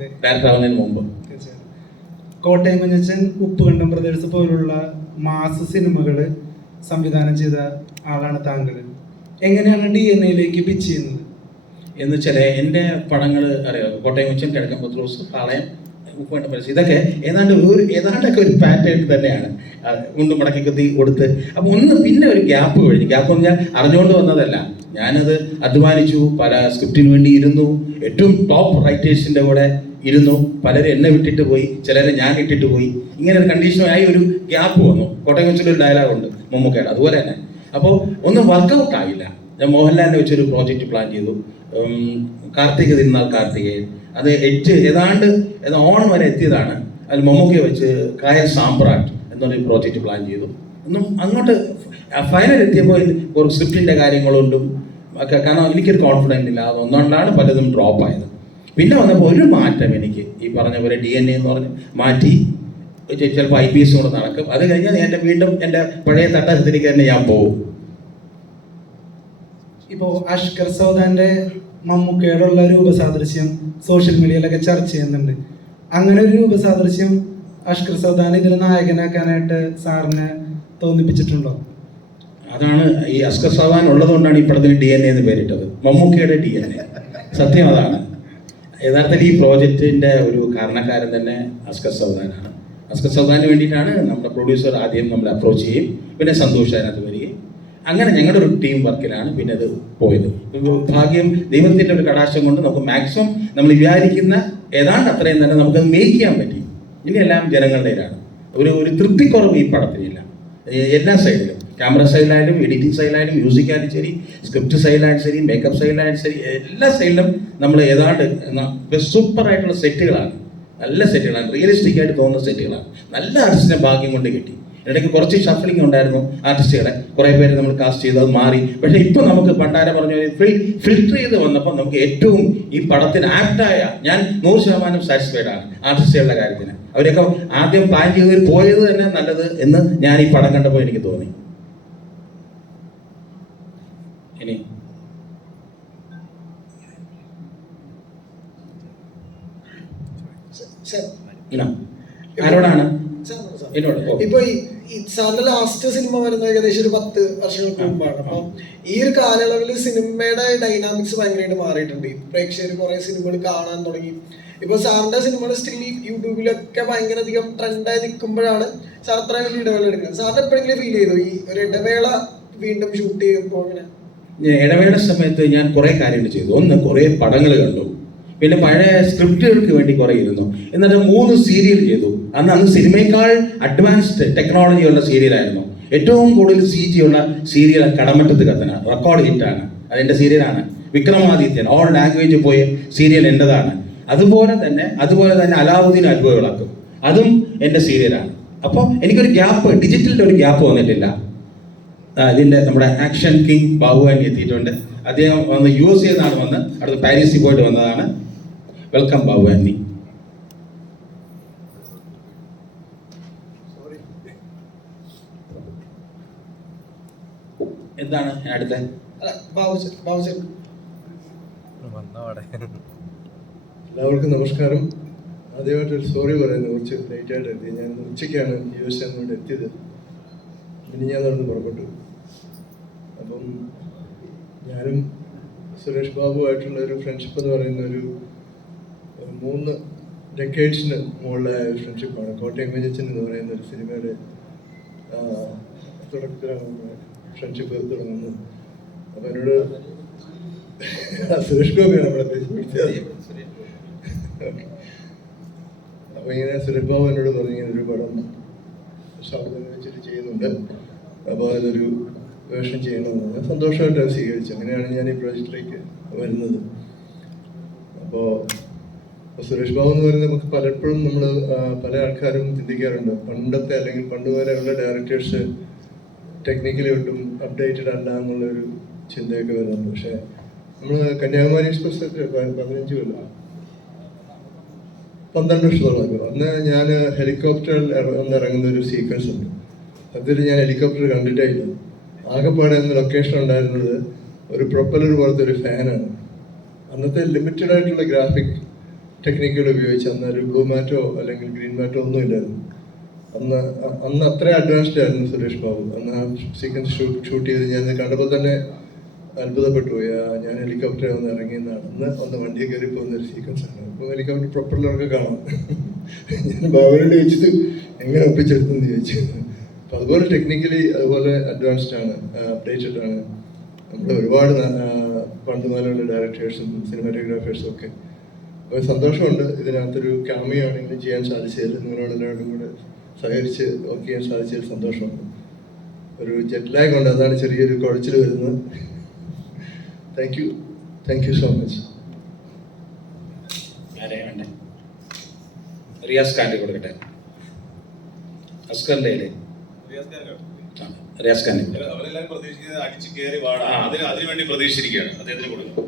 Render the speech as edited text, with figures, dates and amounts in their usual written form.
Director ആവുന്നതിന് മുമ്പ്. Kottayam Kunjachan, Uppukandam brothers പോലുള്ള മാസ് സിനിമകൾ സംവിധാനം ചെയ്ത ആളാണ് താങ്കൾ. എങ്ങനെയാണ് DNA പിച്ച് ചെയ്യുന്നത്? എന്ന് വെച്ചാൽ എൻ്റെ പടങ്ങൾ അറിയാം, കോട്ടയം കുഞ്ഞച്ചൻ, കിഴക്കൻ പത്രോസ്, പാളയം, ഉപ്പുകണ്ടം ബ്രദേഴ്സ്, ഇതൊക്കെ ഏതാണ്ടൊക്കെ ഒരു പാറ്റേൺ തന്നെയാണ്. മുണ്ടും മടക്കി കുത്തി കൊടുത്ത് അപ്പോൾ പിന്നെ ഒരു ഗ്യാപ്പ് കഴിഞ്ഞു. ഗ്യാപ്പ് എന്ന് ഞാൻ അറിഞ്ഞുകൊണ്ട് വന്നതല്ല, ഞാനത് അധ്വാനിച്ചു, പല സ്ക്രിപ്റ്റിന് വേണ്ടി ഇരുന്നു, ഏറ്റവും ടോപ്പ് റൈറ്റേഴ്സിൻ്റെ കൂടെ ഇരുന്നു, പലരും എന്നെ വിട്ടിട്ട് പോയി, ചിലരെ ഞാൻ ഇട്ടിട്ട് പോയി, ഇങ്ങനെ ഒരു കണ്ടീഷനായി ഒരു ഗ്യാപ്പ് വന്നു. കോട്ടയം കൊച്ചിലൊരു ഡയലോഗുണ്ട് മമ്മൂക്കയുടെ, അതുപോലെ തന്നെ. അപ്പോൾ ഒന്നും വർക്കൗട്ട് ആയില്ല. ഞാൻ മോഹൻലാലിനെ വെച്ചൊരു പ്രോജക്റ്റ് പ്ലാൻ ചെയ്തു, കാർത്തിക തിരുനാൾ കാർത്തികേയൻ, അത് ഏതാണ്ട് ഓണം വരെ എത്തിയതാണ്. അതിൽ മമ്മൂക്കയെ വെച്ച് കായൽ സാമ്പ്രാട്ട് എന്നൊരു പ്രോജക്റ്റ് പ്ലാൻ ചെയ്തു. ഒന്നും അങ്ങോട്ട് ഫൈനൽ എത്തിയപ്പോൾ ഒരു സ്ക്രിപ്റ്റിൻ്റെ കാര്യങ്ങളുണ്ടും ഒക്കെ, കാരണം എനിക്കൊരു കോൺഫിഡൻറ്റ് ഇല്ല, അതൊന്നുകൊണ്ടാണ് പലതും ഡ്രോപ്പ് ആയത്. പിന്നെ വന്നപ്പോൾ ഒരു മാറ്റം എനിക്ക് ഈ പറഞ്ഞ പോലെ DNA എന്ന് പറഞ്ഞ് മാറ്റി, ചിലപ്പോൾ IPS കൂടെ നടക്കും. അത് കഴിഞ്ഞാൽ വീണ്ടും എൻ്റെ പഴയ തട്ടത്തിലേക്ക് തന്നെ ഞാൻ പോകും. ഇപ്പോൾ അഷ്കർ സൗദാന്റെ മമ്മൂക്കയുടെ ഉള്ള രൂപസാദൃശ്യം സോഷ്യൽ മീഡിയയിലൊക്കെ ചർച്ച ചെയ്യുന്നുണ്ട്. അങ്ങനെ ഒരു രൂപസാദൃശ്യം അഷ്കർ സൗദാനെ ഇതിൽ നായകനാക്കാനായിട്ട് സാറിനെ തോന്നിപ്പിച്ചിട്ടുണ്ടോ? അതാണ് ഈ അഷ്കർ സൗദാൻ ഉള്ളതുകൊണ്ടാണ് ഈ പടത്തിന് DNA എന്ന് പേരിട്ടത്, മമ്മൂക്കയുടെ DNA. സത്യം അതാണ്. യഥാർത്ഥത്തിൽ ഈ പ്രോജക്റ്റിൻ്റെ ഒരു കാരണക്കാരൻ തന്നെ അഷ്കർ സൗദാനാണ്. അഷ്കർ സൗദാന് വേണ്ടിയിട്ടാണ് നമ്മുടെ പ്രൊഡ്യൂസർ ആദ്യം നമ്മൾ അപ്രോച്ച് ചെയ്യും, പിന്നെ സന്തോഷ് അതിനകത്ത് വരികയും, അങ്ങനെ ഞങ്ങളുടെ ഒരു ടീം വർക്കിലാണ് പിന്നെ അത് പോയത്. ഭാഗ്യം, ദൈവത്തിൻ്റെ ഒരു കടാക്ഷം കൊണ്ട് നമുക്ക് മാക്സിമം നമ്മൾ വിചാരിക്കുന്ന ഏതാണ്ട് അത്രയും തന്നെ നമുക്കത് മേക്ക് ചെയ്യാൻ പറ്റി. ഇനിയെല്ലാം ജനങ്ങളുടേതാണ്. ഒരു തൃപ്തിക്കുറവ് ഈ പടത്തിനില്ല. എല്ലാ സൈഡിലും, ക്യാമറ സൈഡിലായാലും, എഡിറ്റിംഗ് സൈഡിലായാലും, മ്യൂസിക് ആയാലും ശരി, സ്ക്രിപ്റ്റ് സൈഡിലായാലും ശരി, മേക്കപ്പ് സൈഡിലായാലും ശരി, എല്ലാ സൈഡിലും നമ്മൾ ഏതാണ്ട് സൂപ്പറായിട്ടുള്ള സെറ്റുകളാണ്. നല്ല സെറ്റുകളാണ്, റിയലിസ്റ്റിക് ആയിട്ട് തോന്നുന്ന സെറ്റുകളാണ്. നല്ല ആർട്ടിസ്റ്റിനെ ഭാഗ്യം കൊണ്ട് കിട്ടി. ഇടയ്ക്ക് കുറച്ച് ഷഫ്ലിംഗ് ഉണ്ടായിരുന്നു ആർട്ടിസ്റ്റുകളെ, കുറേ പേര് നമ്മൾ കാസ്റ്റ് ചെയ്ത് അത് മാറി. പക്ഷേ ഇപ്പോൾ നമുക്ക് പണ്ടാര പറഞ്ഞ ഫിൽട്ടർ ചെയ്ത് വന്നപ്പോൾ നമുക്ക് ഏറ്റവും ഈ പടത്തിന് ആപ്റ്റായ, ഞാൻ 100% സാറ്റിസ്ഫൈഡ് ആണ് ആർട്ടിസ്റ്റുകളുടെ കാര്യത്തിന്. അവരൊക്കെ ആദ്യം പ്ലാൻ ചെയ്തവർ പോയത് തന്നെ നല്ലത് എന്ന് ഞാൻ ഈ പടം കണ്ടപ്പോൾ എനിക്ക് തോന്നി. ഇനി ആരോടാണ്? ഇപ്പൊ ഈ സാറിന്റെ ലാസ്റ്റ് സിനിമ വരുന്നത് ഏകദേശം ഒരു 10 വർഷങ്ങൾക്ക് മുമ്പാണ്. അപ്പം ഈ ഒരു കാലയളവിൽ സിനിമയുടെ ഡൈനാമിക്സ് ഭയങ്കരമായിട്ട് മാറിയിട്ടുണ്ട്. പ്രേക്ഷകർ കുറെ സിനിമകൾ കാണാൻ തുടങ്ങി. ഇപ്പൊ സാറിന്റെ സിനിമകൾ സ്റ്റിൽ യൂട്യൂബിലൊക്കെ ഭയങ്കര അധികം ട്രെൻഡായി നിൽക്കുമ്പോഴാണ് സാർ അത്ര വലിയ ഇടവേള എടുക്കുന്നത്. സാറിന് എപ്പോഴെങ്കിലും ഫീൽ ചെയ്തു ഈ ഒരു ഇടവേള വീണ്ടും ഷൂട്ട് ചെയ്യുമ്പോൾ? അങ്ങനെ ഇടവേള സമയത്ത് ഞാൻ കുറെ കാര്യങ്ങൾ ചെയ്തു. ഒന്ന്, കുറെ പടങ്ങൾ കണ്ടു, പിന്നെ പഴയ സ്ക്രിപ്റ്റുകൾക്ക് വേണ്ടി കുറെ ഇരുന്നു. എന്നിട്ട് 3 സീരിയൽ ചെയ്തു. അന്ന് സിനിമയേക്കാൾ അഡ്വാൻസ്ഡ് ടെക്നോളജി ഉള്ള സീരിയലായിരുന്നു. ഏറ്റവും കൂടുതൽ CG ഉള്ള സീരിയൽ കടമറ്റത്ത് കത്തന, റെക്കോർഡ് ഹിറ്റാണ്, അതെൻ്റെ സീരിയലാണ്. വിക്രമാദിത്യൻ, ഓൾ ലാംഗ്വേജ് പോയ സീരിയൽ എൻ്റെതാണ്. അതുപോലെ തന്നെ അലാവുദ്ദീൻ അത്ഭുത വിളക്കും, അതും എൻ്റെ സീരിയലാണ്. അപ്പോൾ എനിക്കൊരു ഗ്യാപ്പ്, ഡിജിറ്റലിൻ്റെ ഒരു ഗ്യാപ്പ് വന്നിട്ടില്ല. ഇതിൻ്റെ നമ്മുടെ ആക്ഷൻ കിങ് ബാബുവാനി എത്തിയിട്ടുണ്ട്. അദ്ദേഹം വന്ന് USA നിന്നാണ് വന്ന്, അടുത്ത് പാരീസിൽ പോയിട്ട് വന്നതാണ്. വെൽക്കം ബാബുവാനി. എന്താണ് അടുത്ത? എല്ലാവർക്കും നമസ്കാരം. ആദ്യമായിട്ടൊരു സോറി പറയുന്നു, കുറച്ച് ലേറ്റായിട്ട് എത്തി. ഞാൻ ഉച്ചയ്ക്കാണ് USA നിന്നോട് എത്തിയത്. പിന്നെ ഞാൻ നടന്ന് പുറപ്പെട്ടു. അപ്പം ഞാനും സുരേഷ് ബാബുവായിട്ടുള്ള ഒരു ഫ്രണ്ട്ഷിപ്പ് എന്ന് പറയുന്ന ഒരു 3 ഡെക്കേഡ്സിന് മുകളിലായ ഒരു ഫ്രണ്ട്ഷിപ്പാണ്. കോട്ടയം കുഞ്ഞച്ചൻ എന്ന് പറയുന്ന ഒരു സിനിമയുടെ തുടക്കത്തിലാണ് ഫ്രണ്ട്ഷിപ്പ് തുടങ്ങുന്നത്. അപ്പം എന്നോട് സുരേഷ് ഗോപിയാണ് നമ്മളെ ഓക്കെ. അപ്പോൾ ഇങ്ങനെ സുരേഷ് ബാബു എന്നോട് പറഞ്ഞു, ഇങ്ങനെ ഒരു പടം സൗദി വെച്ചിട്ട് ചെയ്യുന്നുണ്ട്, അപ്പോൾ അതൊരു വേഷം ചെയ്യണമെന്ന്. സന്തോഷമായിട്ട് അത് സ്വീകരിച്ചു. അങ്ങനെയാണ് ഞാൻ ഈ പ്രോജക്റ്റിലേക്ക് വരുന്നത്. അപ്പോൾ സുരേഷ് ബാബു എന്ന് പറയുന്നത് നമുക്ക് പലപ്പോഴും പല ആൾക്കാരും ചിന്തിക്കാറുണ്ട്, പണ്ടത്തെ അല്ലെങ്കിൽ പണ്ട് വരെയുള്ള ഡയറക്ടേഴ്സ് ടെക്നിക്കലി ഒട്ടും അപ്ഡേറ്റഡ് അല്ല എന്നുള്ളൊരു ചിന്തയൊക്കെ വരുന്നുണ്ട്. പക്ഷേ നമ്മൾ കന്യാകുമാരി എക്സ്പ്രസ് 15 കൊല്ലം 12 വർഷത്തോളം അന്ന് ഞാൻ ഹെലികോപ്റ്ററിൽ ഇറങ്ങുന്ന ഒരു സീക്വൻസ് ഉണ്ട്. അതിൽ ഞാൻ ഹെലികോപ്റ്റർ കണ്ടിട്ടേ ഇല്ല. ആകെപ്പാടെ അന്ന് ലൊക്കേഷൻ ഉണ്ടായിരുന്നത് ഒരു പ്രൊപ്പലർ പോലത്തെ ഒരു ഫാനാണ്. അന്നത്തെ ലിമിറ്റഡ് ആയിട്ടുള്ള ഗ്രാഫിക് ടെക്നിക്കുകൾ ഉപയോഗിച്ച് അന്ന് ഒരു ബ്ലൂ മാറ്റോ അല്ലെങ്കിൽ ഗ്രീൻ മാറ്റോ ഒന്നും ഇല്ലായിരുന്നു. അന്ന് അത്ര അഡ്വാൻസ്ഡ് ആയിരുന്നു സുരേഷ് ബാബു. അന്ന് ആ സീക്വൻസ് ഷൂട്ട് ചെയ്ത് ഞാൻ കണ്ടപ്പോൾ തന്നെ അത്ഭുതപ്പെട്ടു പോയി. ഞാൻ ഹെലികോപ്റ്ററിൽ വന്ന് ഇറങ്ങിയെന്നാണ്. അന്ന് വണ്ടിയിൽ കയറി പോകുന്ന ഒരു സീക്വൻസ് ആണ്. അപ്പോൾ ഹെലികോപ്റ്റർ പ്രൊപ്പല്ലറൊക്കെ കാണാം. ഞാൻ ബാബുവിനോട് ചോദിച്ചത് എങ്ങനെ ഒപ്പിച്ചെടുത്തെന്ന് ചോദിച്ചു. അപ്പോൾ അതുപോലെ ടെക്നിക്കലി അതുപോലെ അഡ്വാൻസ്ഡ് ആണ്, അപ്ഡേറ്റഡ് ആണ്. നമ്മുടെ ഒരുപാട് പണ്ടുമാലുള്ള ഡയറക്ടേഴ്സും സിനിമാറ്റോഗ്രാഫേഴ്സും ഒക്കെ. അപ്പോൾ സന്തോഷമുണ്ട് ഇതിനകത്തൊരു ക്യാമിയോ ആണെങ്കിലും ചെയ്യാൻ സാധിച്ചതിൽ, നിങ്ങളോടെല്ലാവരും കൂടെ സഹകരിച്ച് വർക്ക് ചെയ്യാൻ സാധിച്ചതിൽ സന്തോഷമുണ്ട്. ഒരു ജെറ്റ് ലാഗ് ഉണ്ട്, അതാണ് ചെറിയൊരു കുഴച്ചിൽ വരുന്നത്. Thank you so much. Riyas ഖാൻ്റെ കൊടുക്കട്ടെ. അസ്കറിൻ്റെ റിയാസ് ഖാൻ അവരെല്ലാം പ്രതീക്ഷിക്കുന്നത് അടിച്ചു കയറി വാടാ, അതിനുവേണ്ടി പ്രതീക്ഷിച്ചിരിക്കുകയാണ്. അദ്ദേഹത്തിന് കൊടുക്കും.